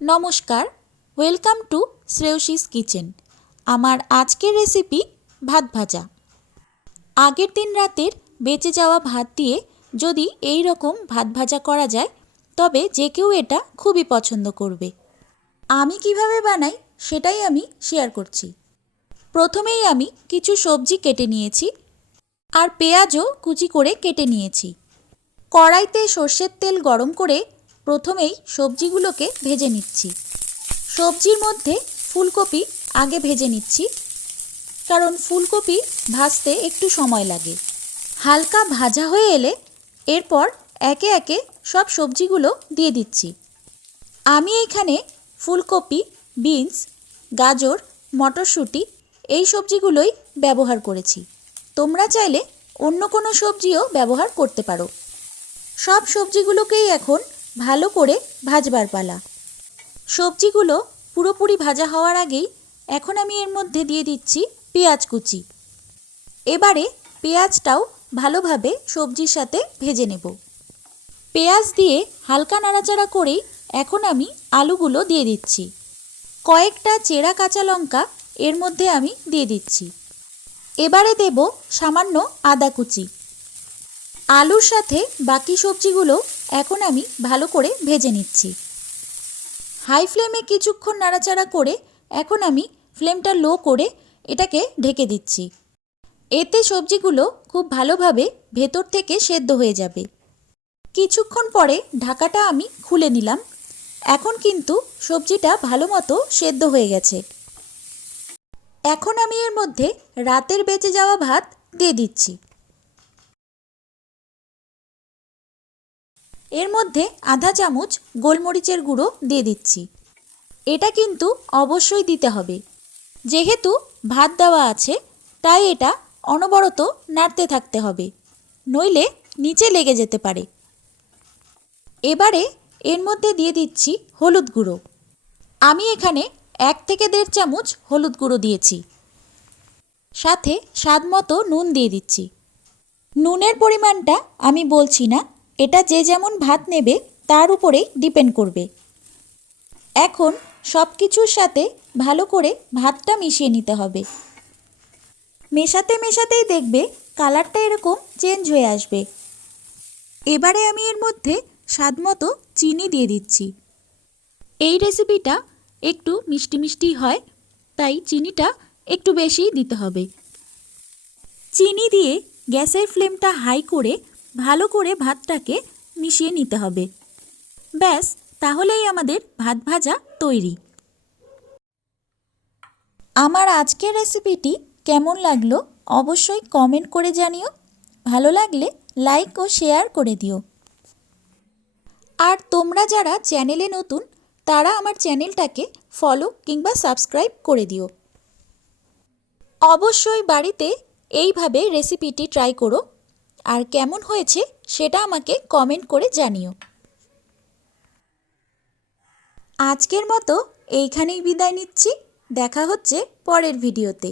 নমস্কার, welcome to শ্রেয়সীস kitchen. আমার আজকের রেসিপি ভাত ভাজা। আগের দিন রাতের বেঁচে যাওয়া ভাত দিয়ে যদি এই রকম ভাত ভাজা করা যায় তবে যে কেউ এটা খুবই পছন্দ করবে। আমি কিভাবে বানাই সেটাই আমি শেয়ার করছি। প্রথমেই আমি কিছু সবজি কেটে নিয়েছি আর পেঁয়াজও কুচি করে কেটে নিয়েছি। কড়াইতে সর্ষের তেল গরম করে প্রথমেই সবজিগুলোকে ভেজে নিচ্ছি। সবজির মধ্যে ফুলকপি আগে ভেজে নিচ্ছি, কারণ ফুলকপি ভাজতে একটু সময় লাগে। হালকা ভাজা হয়ে এলে এরপর একে একে সব সবজিগুলো দিয়ে দিচ্ছি। আমি এখানে ফুলকপি, বিনস, গাজর, মটরশুঁটি এই সবজিগুলোই ব্যবহার করেছি। তোমরা চাইলে অন্য কোনো সবজিও ব্যবহার করতে পারো। সব সবজিগুলোকেই এখন ভালো করে ভাজবার পালা। সবজিগুলো পুরোপুরি ভাজা হওয়ার আগেই এখন আমি এর মধ্যে দিয়ে দিচ্ছি পেঁয়াজ কুচি। এবারে পেঁয়াজটাও ভালোভাবে সবজির সাথে ভেজে নেব। পেঁয়াজ দিয়ে হালকা নাড়াচাড়া করেই এখন আমি আলুগুলো দিয়ে দিচ্ছি। কয়েকটা চেরা কাঁচা লঙ্কা এর মধ্যে আমি দিয়ে দিচ্ছি। এবারে দেব সামান্য আদা কুচি। আলুর সাথে বাকি সবজিগুলো এখন আমি ভালো করে ভেজে নিচ্ছি। হাই ফ্লেমে কিছুক্ষণ নাড়াচাড়া করে এখন আমি ফ্লেমটা লো করে এটাকে ঢেকে দিচ্ছি। এতে সবজিগুলো খুব ভালোভাবে ভেতর থেকে সেদ্ধ হয়ে যাবে। কিছুক্ষণ পরে ঢাকাটা আমি খুলে নিলাম। এখন কিন্তু সবজিটা ভালো মতো সেদ্ধ হয়ে গেছে। এখন আমি এর মধ্যে রাতের বেঁচে যাওয়া ভাত দিয়ে দিচ্ছি। এর মধ্যে আধা চামচ গোলমরিচের গুঁড়ো দিয়ে দিচ্ছি। এটা কিন্তু অবশ্যই দিতে হবে। যেহেতু ভাত দেওয়া আছে তাই এটা অনবরত নাড়তে থাকতে হবে, নইলে নিচে লেগে যেতে পারে। এবারে এর মধ্যে দিয়ে দিচ্ছি হলুদ গুঁড়ো। আমি এখানে 1 থেকে 1.5 চামচ হলুদ গুঁড়ো দিয়েছি। সাথে স্বাদ মতো নুন দিয়ে দিচ্ছি। নুনের পরিমাণটা আমি বলছি না, এটা যে যেমন ভাত নেবে তার উপরেই ডিপেন্ড করবে। এখন সব কিছুর সাথে ভালো করে ভাতটা মিশিয়ে নিতে হবে। মেশাতে মেশাতেই দেখবে কালারটা এরকম চেঞ্জ হয়ে আসবে। এবারে আমি এর মধ্যে স্বাদ মতো চিনি দিয়ে দিচ্ছি। এই রেসিপিটা একটু মিষ্টি মিষ্টি হয়, তাই চিনিটা একটু বেশিই দিতে হবে। চিনি দিয়ে গ্যাসের ফ্লেমটা হাই করে ভালো করে ভাতটাকে মিশিয়ে নিতে হবে। ব্যাস, তাহলেই আমাদের ভাত ভাজা তৈরি। আমার আজকের রেসিপিটি কেমন লাগলো অবশ্যই কমেন্ট করে জানিও। ভালো লাগলে লাইক ও শেয়ার করে দিও। আর তোমরা যারা চ্যানেলে নতুন তারা আমার চ্যানেলটাকে ফলো কিংবা সাবস্ক্রাইব করে দিও। অবশ্যই বাড়িতে এইভাবে রেসিপিটি ট্রাই করো, আর কেমন হয়েছে সেটা আমাকে কমেন্ট করে জানিও। আজকের মতো এইখানেই বিদায় নিচ্ছি। দেখা হচ্ছে পরের ভিডিওতে।